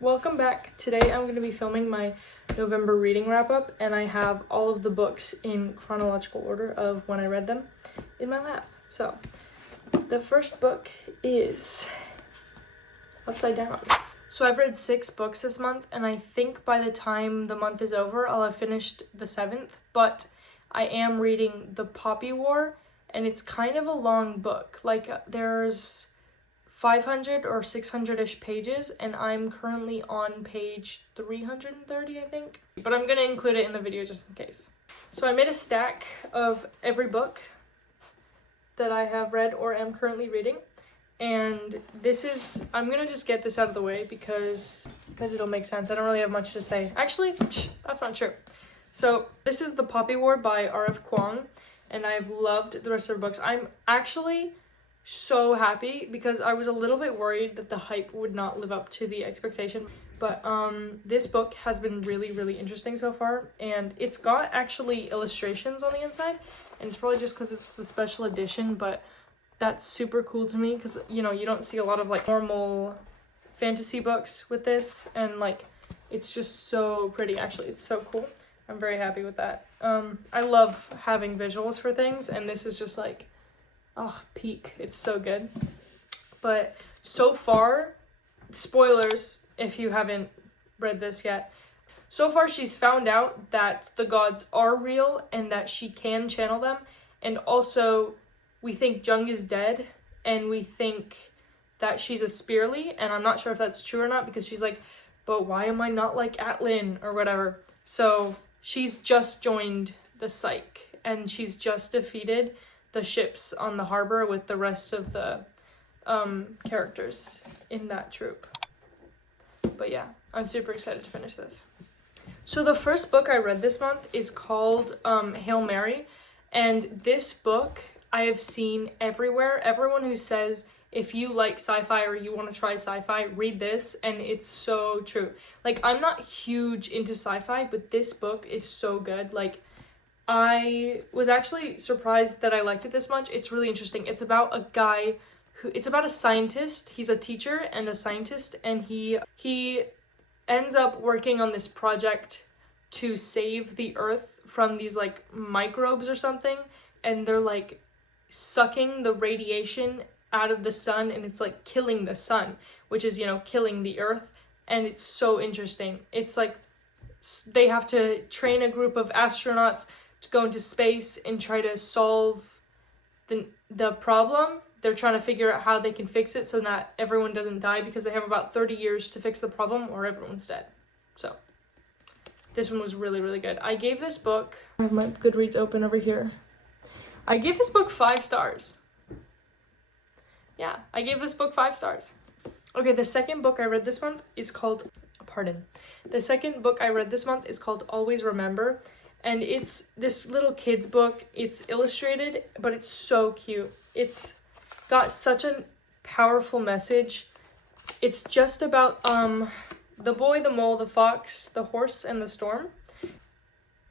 Welcome back. Today I'm going to be filming my November reading wrap-up, and I have all of the books in chronological order of when I read them in my lap. So, the first book is Upside Down. So I've read 6 books this month, and I think by the time the month is over, I'll have finished the 7th, but I am reading The Poppy War, and it's kind of a long book. Like, there's 500 or 600-ish pages, and I'm currently on page 330, I think. But I'm gonna include it in the video just in case. So I made a stack of every book that I have read or am currently reading. And this is, I'm gonna just get this out of the way because it'll make sense. I don't really have much to say. Actually, that's not true. So this is The Poppy War by R.F. Kuang, and I've loved the rest of her books. I'm actually so happy because I was a little bit worried that the hype would not live up to the expectation. But this book has been really interesting so far, and it's got actually illustrations on the inside, and it's probably just because it's the special edition, but that's super cool to me because, you know, you don't see a lot of like normal fantasy books with this, and like it's just so pretty. Actually, it's so cool. I'm very happy with that. I love having visuals for things, and this is just like, oh, peak. It's so good. But so far, spoilers if you haven't read this yet, so far she's found out that the gods are real and that she can channel them, and also we think Jung is dead, and we think that she's a Spearly, and I'm not sure if that's true or not because she's like, but why am I not like Atlin or whatever? So she's just joined the Psyche, and she's just defeated the ships on the harbor with the rest of the characters in that troop. But yeah, I'm super excited to finish this. So the first book I read this month is called Hail Mary, and this book I have seen everywhere. Everyone who says if you like sci-fi or you want to try sci-fi, read this, and it's so true. Like, I'm not huge into sci-fi, but this book is so good. Like, I was actually surprised that I liked it this much. It's really interesting. It's about a guy it's about a scientist. He's a teacher and a scientist, and he ends up working on this project to save the earth from these like microbes or something, and they're like sucking the radiation out of the sun, and it's like killing the sun, which is, you know, killing the earth. And it's so interesting. It's like they have to train a group of astronauts to go into space and try to solve the problem. They're trying to figure out how they can fix it so that everyone doesn't die, because they have about 30 years to fix the problem or everyone's dead. So this one was really good. I gave this book, I have my Goodreads open over here. I gave this book 5 stars. Yeah, I gave this book 5 stars. Okay, the second book I read this month is called, the second book I read this month is called Always Remember, and it's this little kid's book. It's illustrated, but it's so cute. It's got such a powerful message. It's just about the boy, the mole, the fox, the horse, and the storm.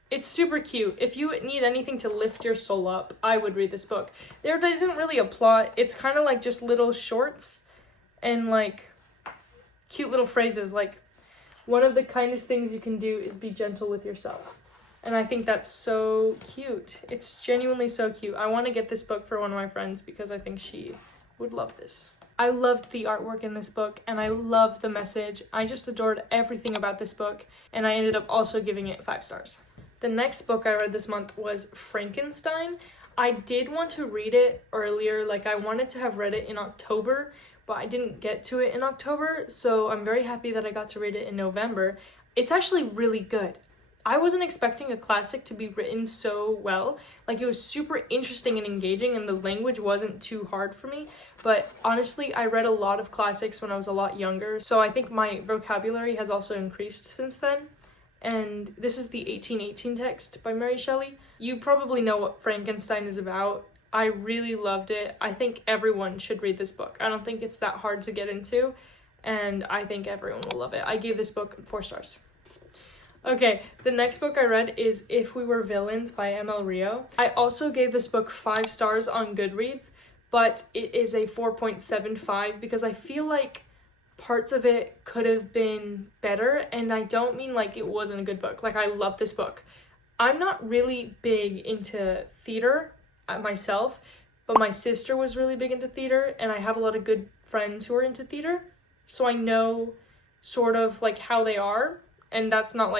It's super cute. If you need anything to lift your soul up, I would read this book. There isn't really a plot. It's kind of like just little shorts and like cute little phrases, like, one of the kindest things you can do is be gentle with yourself. And I think that's so cute. It's genuinely so cute. I want to get this book for one of my friends because I think she would love this. I loved the artwork in this book, and I loved the message. I just adored everything about this book, and I ended up also giving it 5 stars. The next book I read this month was Frankenstein. I did want to read it earlier. Like, I wanted to have read it in October, but I didn't get to it in October, so I'm very happy that I got to read it in November. It's actually really good. I wasn't expecting a classic to be written so well. Like, it was super interesting and engaging, and the language wasn't too hard for me. But honestly, I read a lot of classics when I was a lot younger, so I think my vocabulary has also increased since then. And this is the 1818 text by Mary Shelley. You probably know what Frankenstein is about. I really loved it. I think everyone should read this book. I don't think it's that hard to get into, and I think everyone will love it. I gave this book 4 stars. Okay, the next book I read is If We Were Villains by M.L. Rio. I also gave this book 5 stars on Goodreads, but it is a 4.75 because I feel like parts of it could have been better, and I don't mean like it wasn't a good book. Like, I love this book. I'm not really big into theater myself, but my sister was really big into theater, and I have a lot of good friends who are into theater, so I know sort of like how they are, and that's not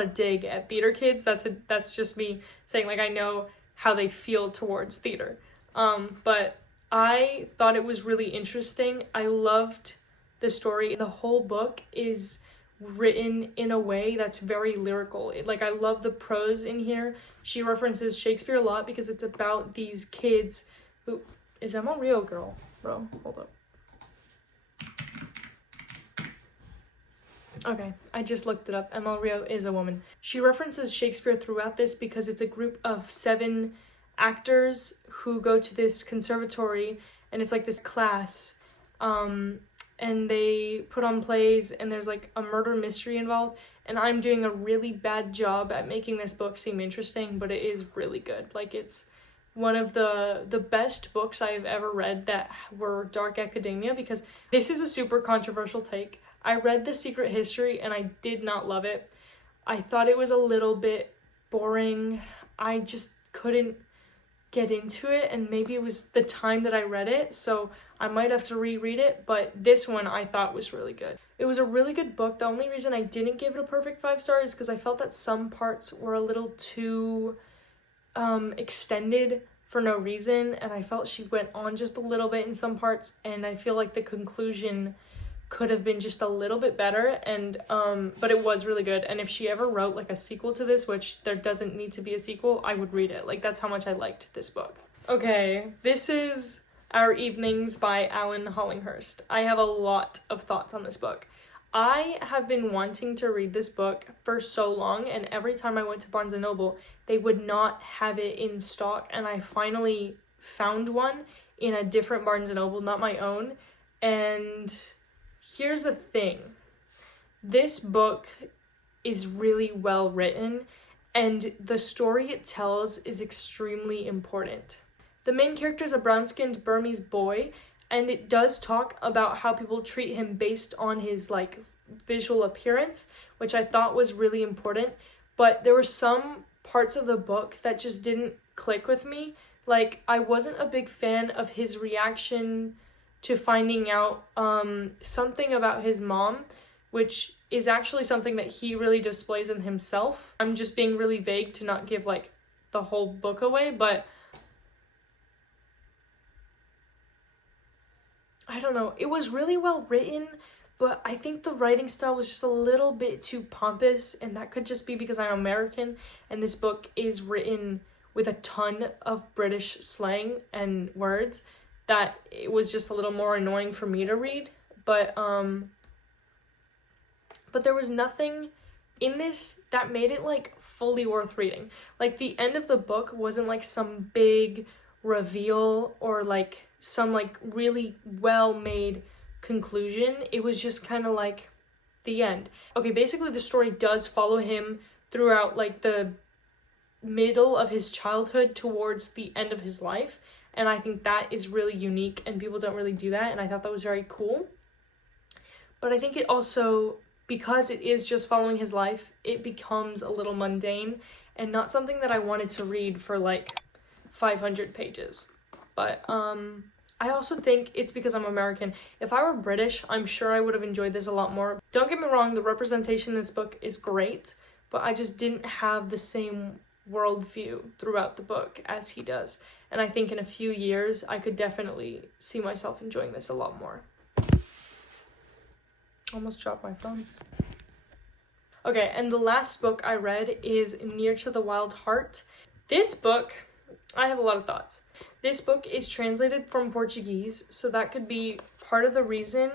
a dig at theater kids. That's just me saying like I know how they feel towards theater. But I thought it was really interesting. I loved the story. The whole book is written in a way that's very lyrical. I love the prose in here. She references Shakespeare a lot because it's about these kids who... Is Emma a real girl? Bro, hold up. Okay, I just looked it up. Emma Rio is a woman. She references Shakespeare throughout this because it's a group of 7 actors who go to this conservatory, and it's like this class, and they put on plays, and there's like a murder mystery involved, and I'm doing a really bad job at making this book seem interesting, but it is really good. Like, it's one of the best books I've ever read that were dark academia, because this is a super controversial take. I read The Secret History and I did not love it. I thought it was a little bit boring. I just couldn't get into it, and maybe it was the time that I read it, so I might have to reread it, but this one I thought was really good. It was a really good book. The only reason I didn't give it a perfect 5 stars is because I felt that some parts were a little too extended for no reason, and I felt she went on just a little bit in some parts, and I feel like the conclusion could have been just a little bit better, and but it was really good. And if she ever wrote like a sequel to this, which there doesn't need to be a sequel, I would read it. Like, that's how much I liked this book. Okay, this is Our Evenings by Alan Hollinghurst. I have a lot of thoughts on this book. I have been wanting to read this book for so long, and every time I went to Barnes & Noble, they would not have it in stock, and I finally found one in a different Barnes & Noble, not my own, and here's the thing. This book is really well written, and the story it tells is extremely important. The main character is a brown-skinned Burmese boy, and it does talk about how people treat him based on his like visual appearance, which I thought was really important, but there were some parts of the book that just didn't click with me. Like, I wasn't a big fan of his reaction to finding out something about his mom, which is actually something that he really displays in himself. I'm just being really vague to not give like the whole book away, but I don't know. It was really well written, but I think the writing style was just a little bit too pompous, and that could just be because I'm American, and this book is written with a ton of British slang and words that it was just a little more annoying for me to read. But there was nothing in this that made it like fully worth reading. Like, the end of the book wasn't like some big reveal or like some like really well made conclusion. It was just kind of like the end. Okay, basically the story does follow him throughout like the middle of his childhood towards the end of his life, and I think that is really unique, and people don't really do that, and I thought that was very cool. But I think it also, because it is just following his life, it becomes a little mundane and not something that I wanted to read for like 500 pages. But I also think it's because I'm American. If I were British, I'm sure I would have enjoyed this a lot more. Don't get me wrong, the representation in this book is great, but I just didn't have the same worldview throughout the book as he does. And I think in a few years, I could definitely see myself enjoying this a lot more. Almost dropped my phone. Okay, and the last book I read is Near to the Wild Heart. This book, I have a lot of thoughts. This book is translated from Portuguese, so that could be part of the reason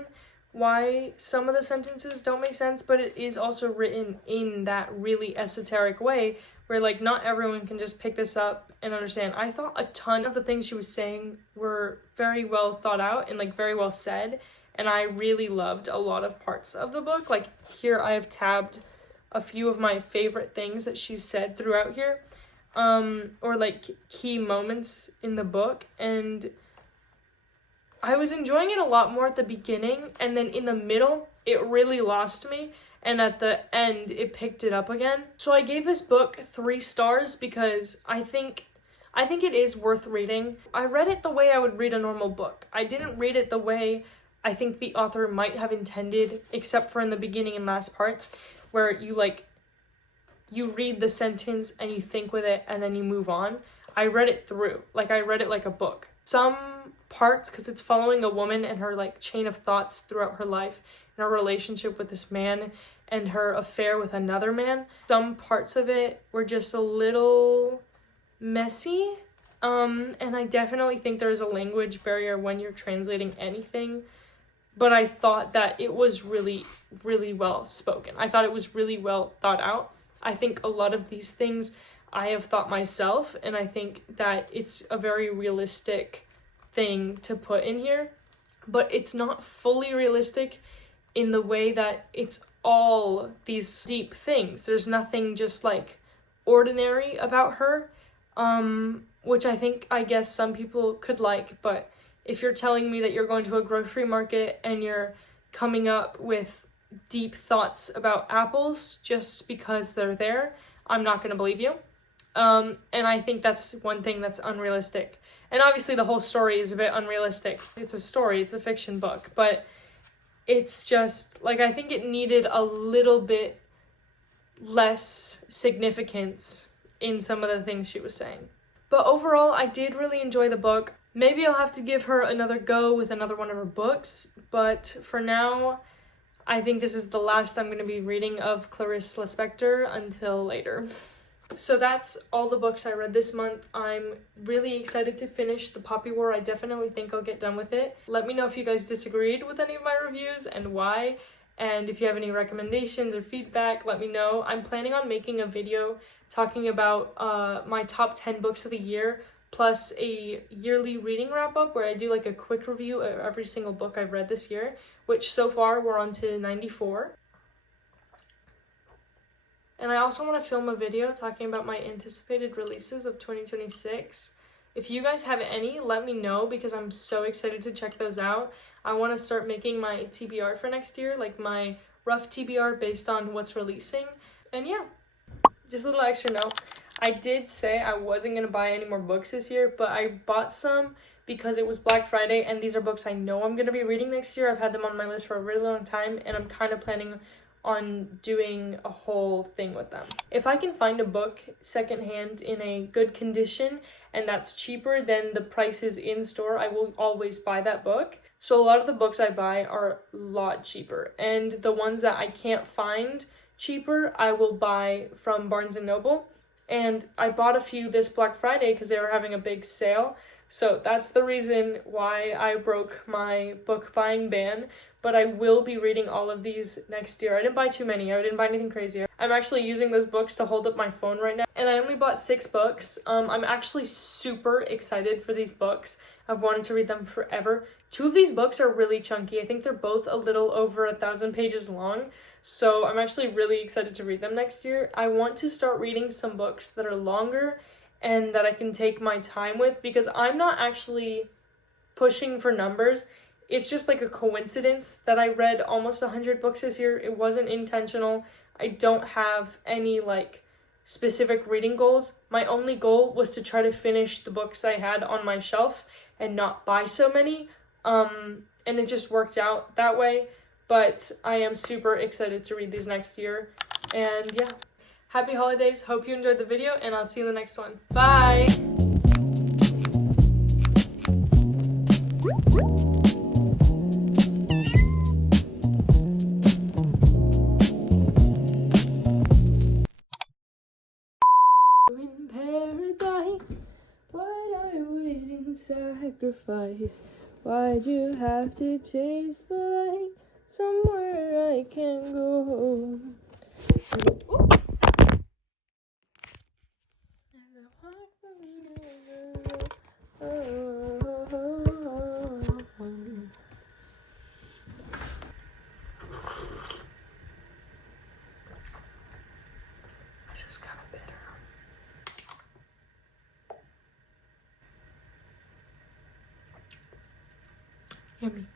why some of the sentences don't make sense, but it is also written in that really esoteric way where like not everyone can just pick this up and understand. I thought a ton of the things she was saying were very well thought out and like very well said, and I really loved a lot of parts of the book. Like, here I have tabbed a few of my favorite things that she said throughout here, or like key moments in the book, and I was enjoying it a lot more at the beginning, and then in the middle, it really lost me, and at the end, it picked it up again. So I gave this book 3 stars because I think it is worth reading. I read it the way I would read a normal book. I didn't read it the way I think the author might have intended, except for in the beginning and last parts, where you read the sentence and you think with it and then you move on. I read it through. I read it like a book. Some parts, because it's following a woman and her chain of thoughts throughout her life and her relationship with this man and her affair with another man. Some parts of it were just a little messy. And I definitely think there's a language barrier when you're translating anything. But I thought that it was really, really well spoken. I thought it was really well thought out. I think a lot of these things I have thought myself, and I think that it's a very realistic thing to put in here. But it's not fully realistic in the way that it's all these deep things. There's nothing just ordinary about her, which I guess some people could like, but if you're telling me that you're going to a grocery market and you're coming up with deep thoughts about apples just because they're there, I'm not going to believe you. And I think that's one thing that's unrealistic. And obviously the whole story is a bit unrealistic. It's a story, it's a fiction book, but it's just, I think it needed a little bit less significance in some of the things she was saying. But overall, I did really enjoy the book. Maybe I'll have to give her another go with another one of her books, but for now, I think this is the last I'm going to be reading of Clarice Lispector until later. So that's all the books I read this month. I'm really excited to finish The Poppy War. I definitely think I'll get done with it. Let me know if you guys disagreed with any of my reviews and why. And if you have any recommendations or feedback, let me know. I'm planning on making a video talking about my top 10 books of the year, plus a yearly reading wrap-up where I do a quick review of every single book I've read this year, which so far we're on to 94. And I also want to film a video talking about my anticipated releases of 2026. If you guys have any, let me know because I'm so excited to check those out. I want to start making my TBR for next year, my rough TBR based on what's releasing. And yeah, just a little extra note. I did say I wasn't going to buy any more books this year, but I bought some because it was Black Friday, and these are books I know I'm going to be reading next year. I've had them on my list for a really long time, and I'm kind of planning on doing a whole thing with them. If I can find a book secondhand in a good condition and that's cheaper than the prices in store, I will always buy that book. So a lot of the books I buy are a lot cheaper, and the ones that I can't find cheaper, I will buy from Barnes & Noble. And I bought a few this Black Friday because they were having a big sale. So that's the reason why I broke my book buying ban. But I will be reading all of these next year. I didn't buy too many. I didn't buy anything crazy. I'm actually using those books to hold up my phone right now. And I only bought 6 books. I'm actually super excited for these books. I've wanted to read them forever. 2 of these books are really chunky. I think they're both a little over 1,000 pages long. So I'm actually really excited to read them next year. I want to start reading some books that are longer and that I can take my time with, because I'm not actually pushing for numbers. It's just a coincidence that I read almost 100 books this year. It wasn't intentional. I don't have any specific reading goals. My only goal was to try to finish the books I had on my shelf and not buy so many. And it just worked out that way. But I am super excited to read these next year. And yeah, happy holidays. Hope you enjoyed the video, and I'll see you in the next one. Bye! In paradise, why'd I wait in sacrifice? Why'd you have to chase the light somewhere I can't go? It's just kind of bitter. Yummy.